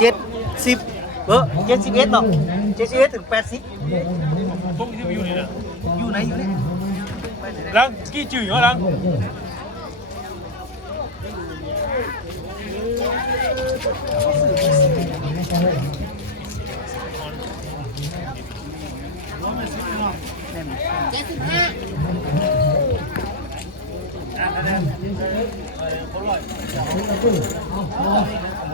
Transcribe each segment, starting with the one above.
เจ็ดสิบเออเจ็ดสิบเอ็ดเนาะเจ็ดสิบเอ็ดถึงแปดสิบพวกที่อยู่นี่นะอยู่ไหนอยู่นี่ไปไหนนะลังกี่จืดเหรอลังโหล่ะเสียงดังนั้นเหงาเลยแต่มันมีดอกดอกก็มันได้ครึ่งวะเด็กผู้หนึ่งเสียงดังดีเลยก็หา เ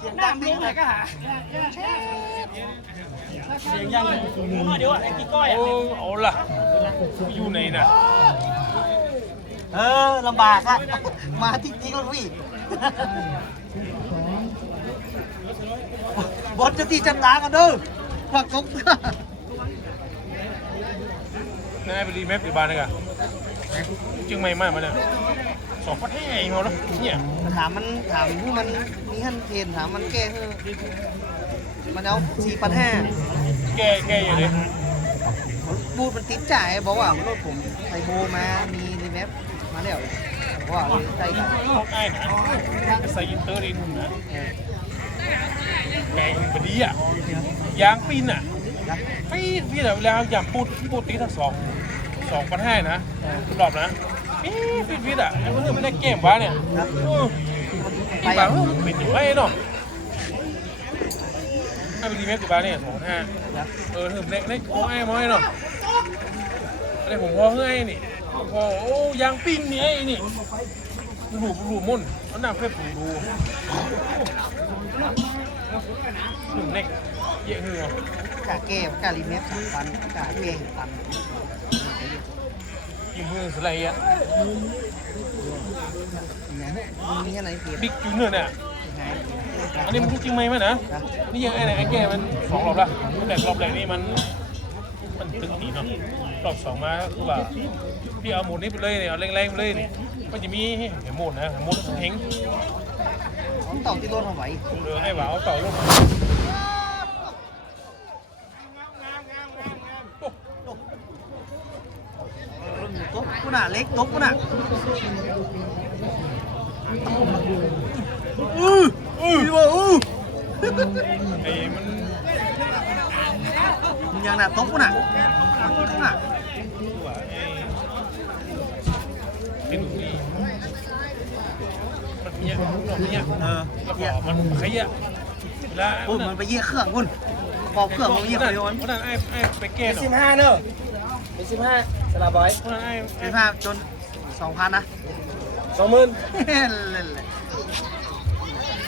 สียงยังเลยเดี๋ยวไอ้กี่ก้อยโอ้เอาล่ะอยู่ไหนน่ะเออ ลำบากอะมาที่จริงแล้วพี่บดจะตีจันลากันเด้อผักกบนายไปรีแมปที่บ้านเลยกันจึงไม่มากมาเนี่ยสองประเทศเองเหรอเนี่ยถามมันถามผู้มันมีขั้นเทนถามมันแก้เถอะมันเอาสี่พันห้าแกแกอย่างนี้บูดมันติดจ่ายบอกว่ารถผมไทโบมา มีรีแมป มาแล้วบอกว่าเลยได้กันพวกไอ้นะใส่อินเตอร์ดินะแกงบดีอะยางปีนอะปีนพี่แต่เวลาอย่างพูดพูดตีทั้งสองสองพันห้านะรอบนะปีนปีนปีนอะไอ้เพื่อนไม่ได้เกมวะเนี่ยครับเออไปที่บ้านเออมันเป็นอยู่ไอ้เนาะให้ไปรีเมคที่บ้านเนี่ยสองพันห้าครับเออถึงเล็กเล็กโอ้ไอ้มอยเนาะอะไรผมพอเฮ้ยนี่ พอโอ้ยางปิ้งนี่ไอ้นี่หลูบหลูมุ่นเอาหน้าเพื่อผูดูถึงเล็กเยอะเหรอกาแก้การีเมปปันกาแก้ปันยิงมือสไลด์อะมีอะไรเพียบบิ๊กจูเนอร์เนี่ยอันนี้มันจริงไหมมั้ยนะ นี่ยังไอ้ไหนไอ้แกมันสองรอบละแต่รอบแรกนี่มัน มันตึงหนีเนาะ รอบสองมาคือว่า พี่เอาหมดนี้ไปเลยเนี่ยเอาแรงๆไปเลยนี่มันจะมีเห็นหมดนะหมดเฮงของต่อที่รถเอาไว้เออไอ้หวาเอาต่อลงตบกูน่ะเล็กตบกูน่ะอืออือว่าอือไอ้มันมึงยังน่ะตบกูน่ะน่ะว่าไอ้เป็นนี่มัน เนี่ยมันเนี่ยเออแล้วก็มันขยะเวลาพุ่นมันไปเยี่ยเครื่องพุ่นบอกเครื่องมันเยี่ยคไปนโยนนั้นคนนั้นไอ้ไอ้ไปแก้สิบเนาะห้าเนอะเป็นสิบห้าสลาบอยคนนั้นไอ้ไอ้สิบห้าจนสองพันนะสองหมื่นเล่นเลย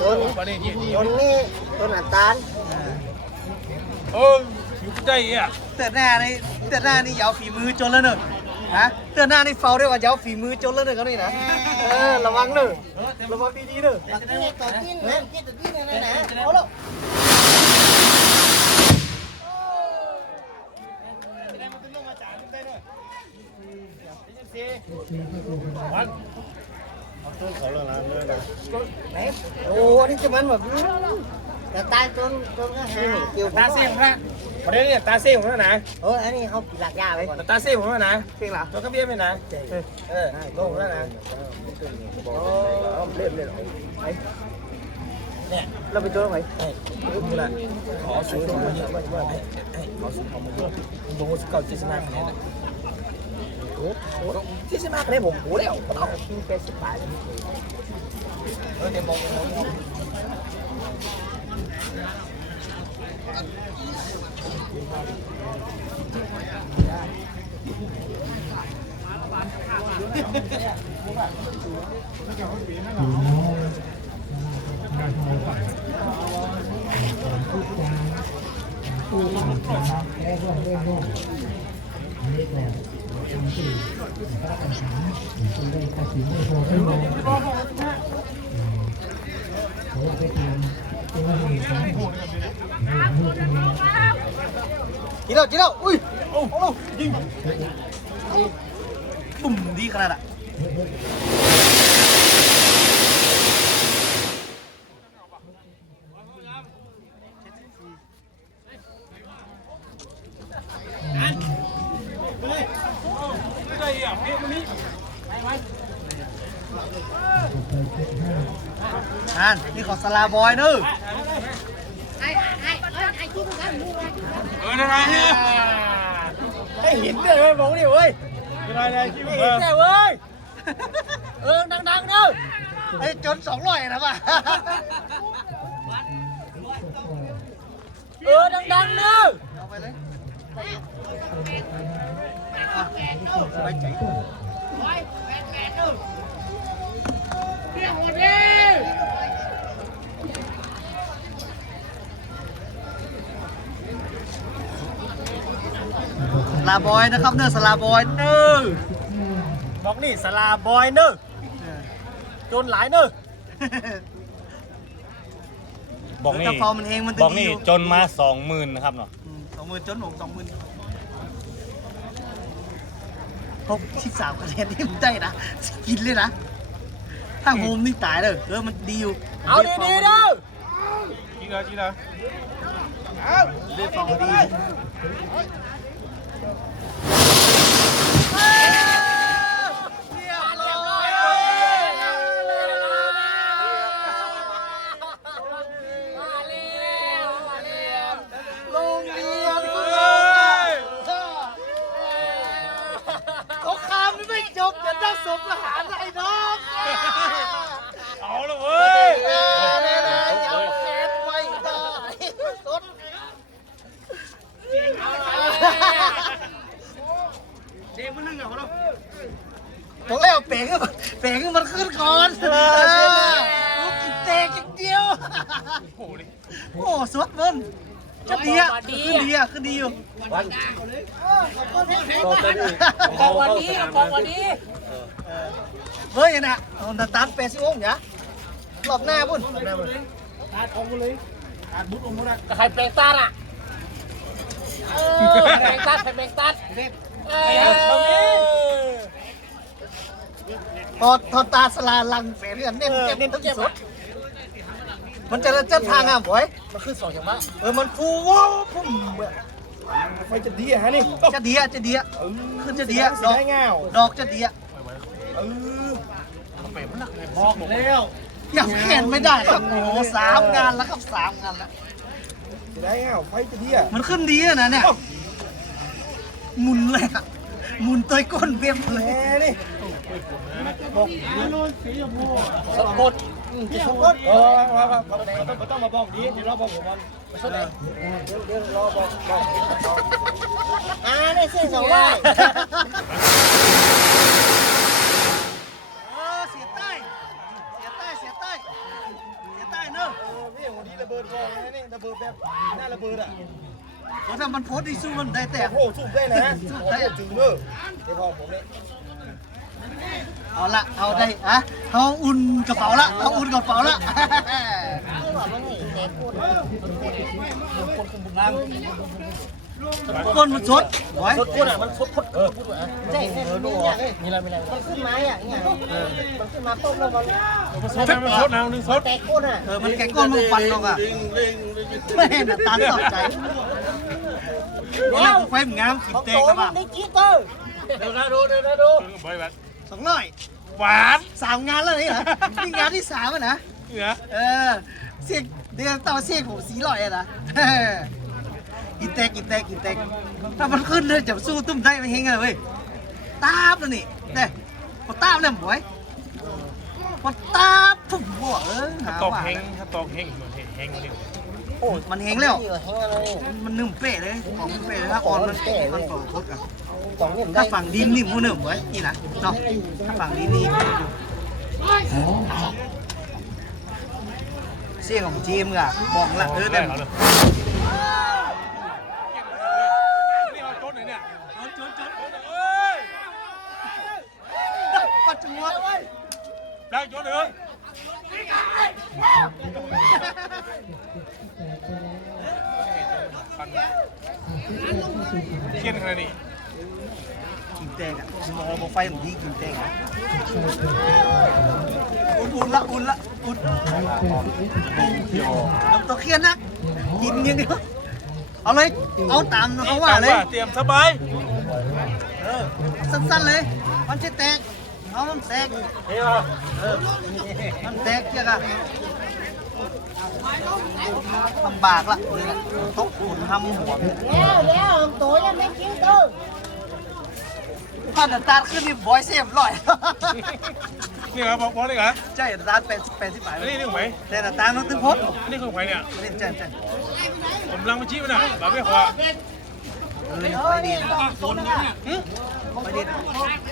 ต้นประเด็นที่นี่ต้นนี้ต้นอันตาลเอออยู่ใจอะเตือนหน้านี่เตือนหน้านี่ยาวฝีมือจนแล้วเนอะ ฮะเตือนหน้านี่เฝ้าได้ว่ายาวฝีมือจนแล้วเนอะเขานี่นะเออระวังเนอะระวังดีๆเนอะต่อที่นะที่ต่อที่นะนะเอาละวันไหนโอ้นี่จะมันแบบแต่ตายต้นต้นก็หาเกี่ยวตาเสียงพระ ประเด็นเนี่ยตาเสียงผมแล้วนะเอออันนี้เขาหลักยาไว้ก่อนตาเสียงผมแล้วนะเก่งเหรอตัวกระเบี้ยไปนะเออโง่แล้วนะโอ้เล่นเล่นเราไปโจทย์ไหมกูละขอซื้อมาเยอะมากว่าให้ให้ขอซื้อของมาเยอะผมบอกว่าเก่าเจ็ดสิบห้าคะแนนโอ้โหที่สิบห้าคะแนนผมโอ้แล้วเอาคิวเป็นสิบบาทเออเดี๋ยวบอก กิน จีเราจีเราอุ้ยโอ้โหยิงปุ่มดีขนาดอะไปไป นนี่ของสลาบอยเนอะเออได้ไรเนี่ยให้เห็นเลยเว้ยบอกดิเว้ยได้ไรได้คิดให้ว่าเห็นเลยเว้ย เออดังๆเด้อไอ้ยจนสองร้อยนะป่ะเออดังๆเด้อเอาไปเลยอะสบายใจส ลาบอยนะครับเนอะสลาบอยเนอะบอกนี่สลาบอยเนอะจนหลายเนอะบอกนี่แต่พอมันเองมันบอกนี่จนมาสองหมื่นนะครับเนาะสองหมื่นจนหนสองหมื่นหกสิบสามคะแนนที่ผมได้นะกินเลยนะ ถ้าโฮมนี่ตายเลยเออมันดีอยู่เอาดีๆเด้อจริงเหรอจริงเหรอเล่นฟองดีโรงเรียน เฮ้ย สงครามนี่ไม่จบจะต้องสมทหารไอ้น้อง เอาละเว้ย เออเลยเลยเอาแขนไว้ได้สดเด็กมันนึงเหรอเราต้องแล้วเป่งเป่งมัน ขึ้นก่อนเออลูกกินเตกอย่างเดียว โอ้โหดิโอ้สดมันจะดีอะขึ้นดีอะขึ้นดีอยู่บอกวันนี้บอกวันนี้เฮ้ยนะเอาตาตานแปดสิบองค์เนี่ยรอบหน้าพุ่นรอบหน้าพุ่นใครแปลงตัดอะเออแปลงตัดใครแปลงตัดเออ พอทอตาสลาลังเฟรเนี่ยเน้นเน้นทั้งสดมันจะจะทางอะบอยมันคือสองอย่างมะเออมันฟูว้าวพุ่มไฟจะดีอะฮะนี่จะดีอะจะดีอะขึ้นจะดีอะดอกดอกจะดีอะบอกแล้วยังแข่นไม่ได้ครับโอ้โหสามงานแล้วครับสามงานแล้วจะได้เงาไฟจะดีอะมันขึ้นดีอะนะเนี่ยหมุนเลยอะ หมุนตัวก้นเบี้ยมเลยนี่สะกดพี่สะกดเออว่าว่าต้องต้องมาบอกดีเดี๋ยวเราบอกผมมันเดี๋ยวเดี๋ยวรอบอกบอกอ่าได้เส้นสองร้อยเออเสียใต้เสียใต้เสียใต้เสียใต้เนอะพี่วันนี้ระเบิดบอกนะนี่ระเบิดแบบหน้าระเบิดอะ เพราะถ้ามันโพสต์ที่สู้มันได้แต่ โอ้โหสูบได้นะสูบได้จึงเนอะเดี๋ยวพอผมเนี่ยเอาละเอาได้อะเขาอุ่นกระเป๋าละเขาอุ่นกระเป๋าละก้นมันสดไว้สดคนอะมันสดคนเออใช่ใช่ดูอะมีอะไรมีอะไรมันขึ้นไม้อะเนี่ยมันขึ้นมาปุ๊บแล้วมันมันซดนะมันซดนะหนึ่งซดแตกก้นอะเออมันแกก้นมันปันลงอะไม่เห็นตาสอดใจ แล้วไฟมันงามกินของเตโตงกันมัป่ะได้กิ๊บเออเดี๋ยวนะดูเดี๋ยวนะดูบอยแบบสองร้อยหวานสามงานแล้วนี่เหรอนี่งานที่สามอะนะเออเสียงเดี๋ยวต่อเสียงผมสีลอยอะนะกินแตกกินแตกกินแตกถ้ามันขึ้นเลยจะสู้ตุ้มได้ไม่เฮงเลยเว้ยตาบแล้วนี่เด้พอตาบแล้วบ่อยพอตาบพุ่มบ่เออตอกเฮงตอกเฮงเหมือน เฮงเฮงโอ้มันเฮงแล้วเหงื่อแห้งอะไรมันมันนึ่มเป๊ะเลย ของมันเป๊ะเลยถ้าอ่อนมันมันต่อทดกันสองเนี่ยได้ถ้าฝั่งดินนี่มูเนิ่มไว้นี่นะเนาะถ้าฝั่งดินนี่เสียงของจีมอะบอกละเออได้แต่เขาเลยนี่เอาจนไหนเนี่ยจ เอ้ยปัจจุบันได้จนเลยเขียนขนาดนี้กินแตงอะมองมองไฟมันดีกินแตงอะอุ่นอุ่นละอุ่นละอุ่นน้ำตัวเคียนนะกินอย่างเดียวเอาเลยเอาตามเขาว่าเลยเตรียมสบายเออสั้นๆเลยมันจะแตกเอามันแตกเฮ้ยเหรอเออมันแตกเกี่ยกะ ลำบากละนี่แหละต้องขุนทำหัวแล้วแล้วตัวยังไม่กินตัวถ้าดันตาลขึ้นนี่บอยเสียบร้อยนี่ครับบอกบอกเลยเหรอใช่ดันตาลเป็นเป็นสิบแปดอันนี้นี่ของไหนแต่ดันตาลต้องตึงพดอันนี้ของไหนเนี่ยไม่ได้ใช่ใช่ผมลังมาชี้มันน่ะบาไม่ขอเออไปดีนะหึไปดีน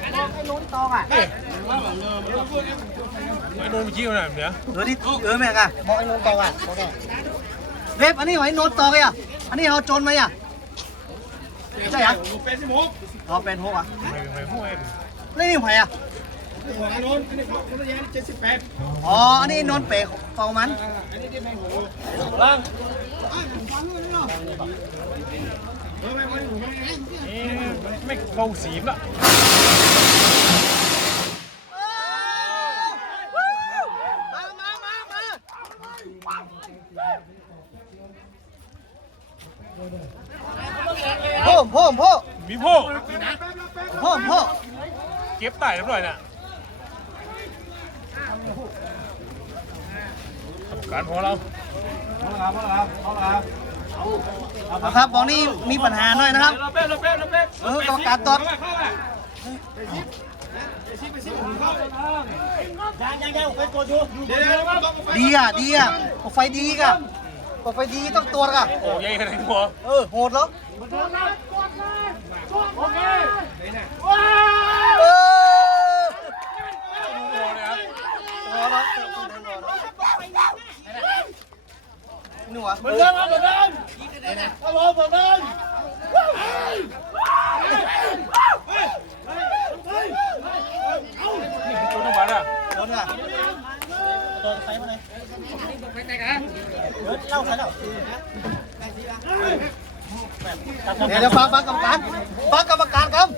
ไอ้ลุ้นตองอะไอ้โดนมาชี้มันน่ะเดี๋ยเออนี่เออแม่งอะบอกไอ้ลุ้นตองอะเว็บอันนี้ไว้โน้ตต่อไงอะอันนี้เอาโจรมาอะใช่อะเป็นสิบหกอ๋อเป็นหกอะไม่ไม่พูเองนี่นี่ไผ่อะไอ้นอันนี้ของคนละยันเจ็ดสิบแปดอ๋อ อันนี้โนนเป๋ฟองมันลังนี่ไม่เข้าสี ไมละมามามามาโพ่มโพ่มโพ่มมีโพกโพ่มโพ่มเก็บไต่เรียบร้อยน่ะการพอเรานะครับบอกนี่มีปัญหาหน่อย นะครับเราเป๊ะเราเป๊ะเราเป๊ะเออกรรมการตอบเข้าไปยังยังยังไปกดอยู่เดี๋ยวเดี๋ยวมาบอกไฟดีอะดีอะปกไฟดีก่ะปกไฟดีต้องตรวจก่ะโอ้ยขนาดหัวเออโหดแล้วโอเค เออ หัวเลยครับ รอแล้ว หนูอะเหมือนเดิมเหมือนเดิมครับผมเหมือนเดิมนี่คือตัวน้ำมันอะโดนอะตัวใส่มาเลยเดี๋ยวเล่าใส่แล้วเดี๋ยวเดี๋ยวฟังฟังกรรมการฟังกรรมการครับ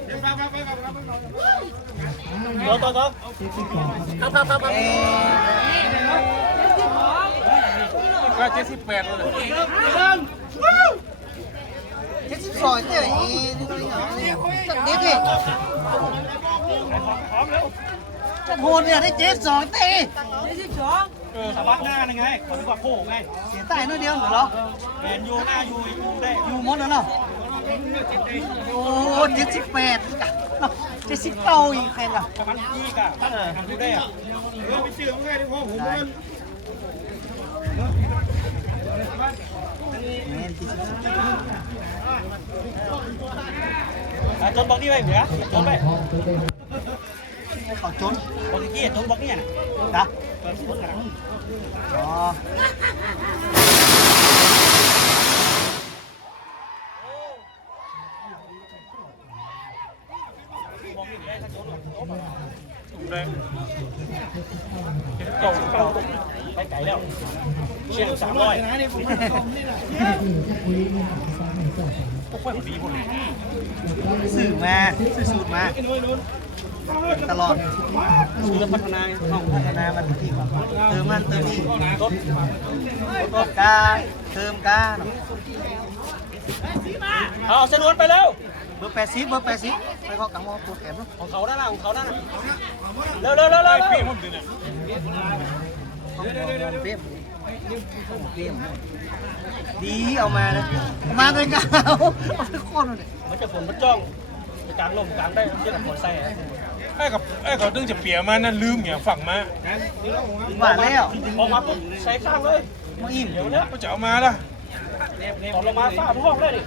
ตัวตัวตัวครับครับครับเอ๊ะ ก็เจ็ดสิบแปดเลยเจ็ดสิบสองเจ๊อีจัดเด็ดดิจัดโหดเนี่ยได้เจ็ดสองเต้เออสวัสดหน้าไงเขาเรียกว่าโค้งไง เสียใต้น้อยเดียวเหรอแมนยูหน้ายูยูได้ยูมดแล้วเนาะโอ้เจ็ดสิบแปดเจ็ดสิบเก้าอีกใครล่ะมันยี่กะตั้งทำได้อะเออไปซื้อของใครดีกว่าผมมัน แม่นที่สุดจนบอกนี่ไปเหนือจนไปเขาจนบอกกี้จนบอกนี่นะนะอ๋อได้เก่าเก่าไปไกลแล้วเชี่ยสามร้อยพวกคนดีหมดเลยสื่อมาสื่อสูตรมาตลอดซื้อพัฒนาต้องพัฒนามันที่ก่อนเติมมันเติมนี่รถก็กาเติมกาเนาะเอาเส้นวนไปแล้วเบอร์แปดสิบเบอร์แปดสิบไปเขากังวลปวดแขนเนาะของเขาด้านหน้าของเขาด้านหน้าเร็วเร็วเร็วไอ้เร็วพี่มันดี เนี่ยเปรี้ยมเปรี้ยมดีเอามาเลยมาเลยกาเอาเอาไปโค่นเลยมันจะฝนมันจ้องจะกลางลมกลางได้เชื่อกับฝนใส่ไอ้กับไอ้กับตึงจะเปียมานั่นลืมอย่างฝั่งมาหวานแล้วพอกมาปุ๊บใส่ข้างเลยมาอิ่มเดี๋ยวนี้ยก็จะเอามาล่ะตอนลงมาฝ้าห้องเลยดิ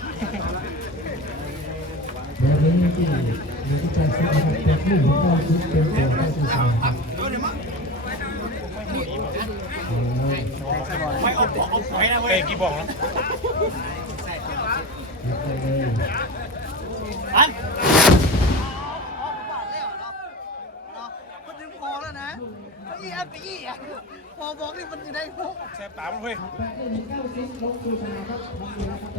ไม่เอาเอา หอยนะเว้ไอ้ยกี่บอกแล้วอันมันถึงพอแล้วนะอีอันไปอีอะพอบอกนี่มันจะได้พกแสบตามันเว้ยอัน